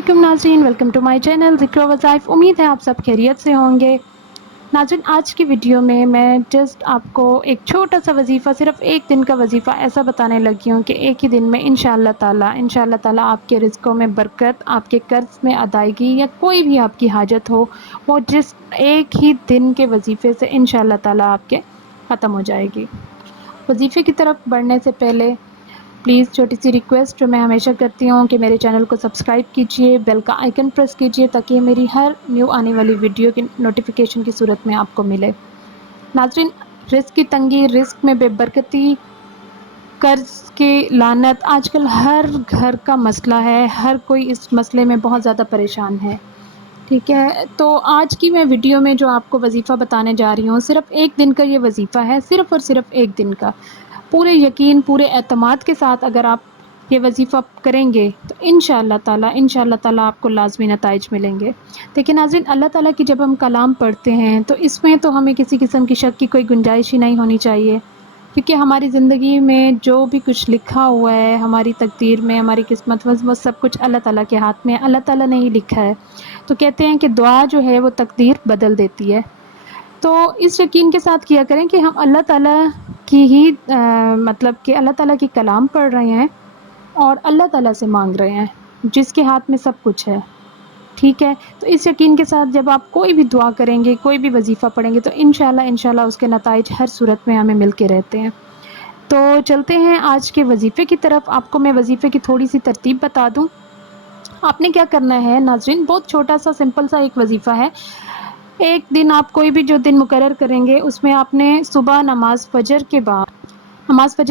अस्सलामुअलैकुम नाज़रीन, welcome to my channel ज़िक्र वज़ाइफ। उम्मीद है आप सब खैरियत से होंगे। नाज़रीन, आज की वीडियो में मैं जस्ट आपको एक छोटा सा वजीफ़ा, सिर्फ एक दिन का वजीफ़ा ऐसा बताने लगी हूँ कि एक ही दिन में इंशाअल्लाह ताला आपके रिज़्क़ों में बरकत, आपके कर्ज़ में अदायगी या कोई भी आपकी हाजत हो, वो जिस एक ही दिन के वजीफ़े से इंशाअल्लाह ताला आपके ख़त्म हो जाएगी। वजीफ़े की तरफ बढ़ने से पहले प्लीज़ छोटी सी रिक्वेस्ट जो मैं हमेशा करती हूँ कि मेरे चैनल को सब्सक्राइब कीजिए, बेल का आइकन प्रेस कीजिए ताकि मेरी हर न्यू आने वाली वीडियो की नोटिफिकेशन की सूरत में आपको मिले। नाज़रीन, रिस्क की तंगी, रिस्क में बेबरकती, कर्ज की लानत आजकल हर घर का मसला है। हर कोई इस मसले में बहुत ज़्यादा परेशान है। ठीक है, तो आज की मैं वीडियो में जो आपको वजीफ़ा बताने जा रही हूँ, सिर्फ एक दिन का ये वजीफ़ा है, सिर्फ और सिर्फ एक दिन का। पूरे यकीन, पूरे एतमाद के साथ अगर आप ये वजीफ़ा करेंगे तो इंशाअल्लाह ताला आपको लाज़मी नताइज मिलेंगे। देखिए नाज़रीन, अल्लाह ताला की जब हम कलाम पढ़ते हैं तो इसमें तो हमें किसी किस्म की शक की कोई गुंजाइश ही नहीं होनी चाहिए, क्योंकि हमारी ज़िंदगी में जो भी कुछ लिखा हुआ है, हमारी तकदीर में, हमारी किस्मत में, वो सब कुछ अल्लाह ताला के हाथ में है, अल्लाह ताला ने ही लिखा है। तो कहते हैं कि दुआ जो है वो तकदीर बदल देती है। तो इस यकीन के साथ किया करें कि हम अल्लाह ताला की ही मतलब कि अल्लाह ताला की कलाम पढ़ रहे हैं और अल्लाह ताला से मांग रहे हैं, जिसके हाथ में सब कुछ है। ठीक है, तो इस यकीन के साथ जब आप कोई भी दुआ करेंगे, कोई भी वजीफ़ा पढ़ेंगे तो इंशाअल्लाह उसके नताइज हर सूरत में हमें मिल के रहते हैं। तो चलते हैं आज के वजीफ़े की तरफ। आपको मैं वजीफ़े की थोड़ी सी तरतीब बता दूं। आपने क्या करना है नाज़रीन, बहुत छोटा सा सिंपल सा एक वजीफ़ा है। एक दिन आप कोई भी जो दिन मुकर्रर करेंगे उसमें आपने सुबह नमाज फ़जर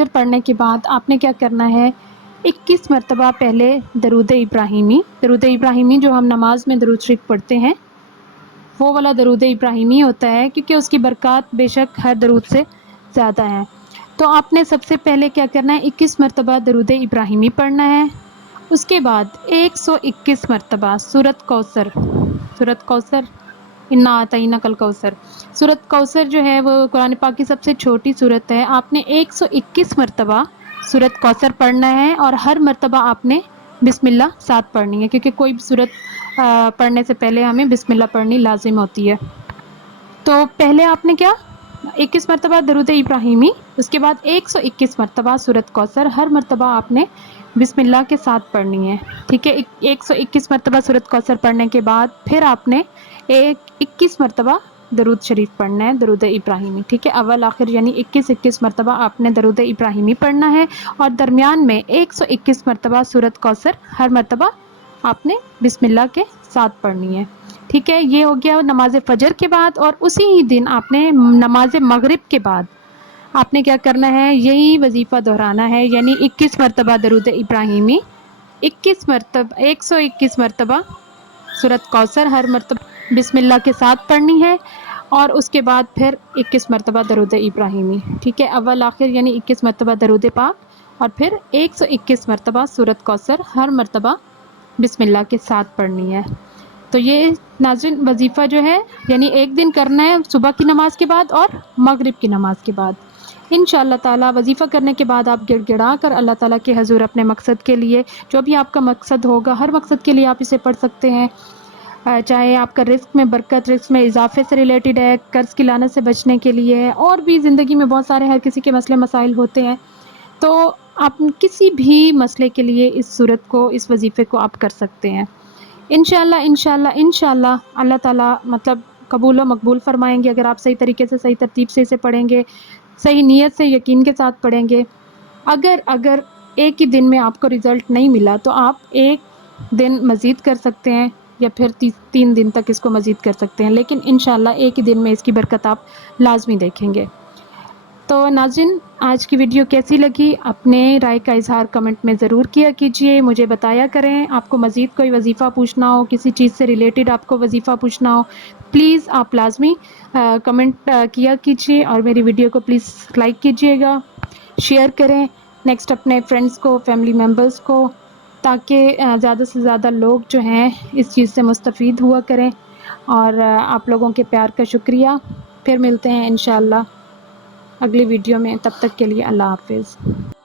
पढ़ने के बाद आपने क्या करना है, 21 मरतबा पहले दरूद इब्राहिमी जो हम नमाज में दरूद शरीफ पढ़ते हैं, वो वाला दरूद इब्राहिमी होता है, क्योंकि उसकी बरक़ात बेशक हर दरूद से ज़्यादा है। तो आपने सबसे पहले क्या करना है, 21 मरतबा दरूद इब्राहिमी पढ़ना है। उसके बाद 121 मरतबा सूरत कौसर, इन्ना आतईना कल कौसर। सूरत कौसर जो है वो कुरान पाक की सबसे छोटी सूरत है। आपने 121 मरतबा सूरत कौसर पढ़ना है और हर मरतबा आपने बिस्मिल्लाह साथ पढ़नी है, क्योंकि कोई भी सूरत पढ़ने से पहले हमें बिस्मिल्लाह पढ़नी लाजिम होती है। तो पहले आपने क्या, 21 मरतबा दरूद इब्राहिमी, उसके बाद 121 मरतबा सूरत कौसर, हर मरतबा आपने बिस्मिल्लाह के साथ पढ़नी है। ठीक है, 121 मरतबा सूरत कौसर पढ़ने के बाद फिर आपने 21 मरतबा दरूद शरीफ पढ़ना है, दरूद इब्राहिमी। ठीक है, अव्वल आखिर यानी 21 मरतबा आपने दरूद इब्राहिमी पढ़ना है और दरमियान में 121 मरतबा सूरत कौसर, हर मरतबा आपने बिस्मिल्लाह के साथ पढ़नी है। ठीक है, ये हो गया नमाज फ़जर के बाद। और उसी ही दिन आपने नमाज मगरिब के बाद आपने क्या करना है, यही वजीफ़ा दोहराना है, यानी 21 मरतबा दरूद इब्राहिमी, 121 मरतबा सूरत कौसर, हर मरतबा बिस्मिल्लाह के साथ पढ़नी है और उसके बाद फिर 21 मरतबा दरूद इब्राहिमी। ठीक है, अव्वल आखिर यानी 21 मरतबा दरूद पाक और फिर 121 मरतबा सूरत कौसर, हर मरतबा बिस्मिल्लाह के साथ पढ़नी है। तो ये नाज़रीन वजीफ़ा जो है, यानी एक दिन करना है, सुबह की नमाज के बाद और मगरिब की नमाज के बाद। इंशाअल्लाह ताला वजीफ़ा करने के बाद आप गिड़गिड़ा कर अल्लाह ताला के हज़ूर अपने मकसद के लिए, जो भी आपका मकसद होगा, हर मकसद के लिए आप इसे पढ़ सकते हैं। चाहे आपका रिस्क में बरकत, रिस्क में इजाफे से रिलेटेड है, कर्ज की लानत से बचने के लिए है, और भी ज़िंदगी में बहुत सारे हर किसी के मसले मसाइल होते हैं। तो आप किसी भी मसले के लिए इस सूरत को, इस वजीफ़े को आप कर सकते हैं। इंशाअल्लाह अल्लाह ताला मतलब कबूल व मकबूल फ़रमाएँगे, अगर आप सही तरीके से, सही तरतीब से इसे पढ़ेंगे, सही नीयत से, यकीन के साथ पढ़ेंगे। अगर एक ही दिन में आपको रिज़ल्ट नहीं मिला तो आप एक दिन मज़ीद कर सकते हैं या फिर 3 दिन तक इसको मज़ीद कर सकते हैं, लेकिन इंशाअल्लाह एक ही दिन में इसकी बरकत आप लाज़मी देखेंगे। तो नाज़रीन, आज की वीडियो कैसी लगी, अपने राय का इज़हार कमेंट में ज़रूर किया कीजिए, मुझे बताया करें। आपको मज़ीद कोई वजीफ़ा पूछना हो, किसी चीज़ से रिलेटेड आपको वजीफ़ा पूछना हो, प्लीज़ आप लाज़मी कमेंट किया कीजिए और मेरी वीडियो को प्लीज़ लाइक कीजिएगा, शेयर करें नेक्स्ट अपने फ्रेंड्स को, फैमिली मेम्बर्स को, ताकि ज़्यादा से ज़्यादा लोग जो हैं इस चीज़ से मुस्तफ़ीद हुआ करें। और आप लोगों के प्यार का शुक्रिया। फिर मिलते हैं इंशाअल्लाह अगली वीडियो में, तब तक के लिए अल्लाह हाफ़िज़।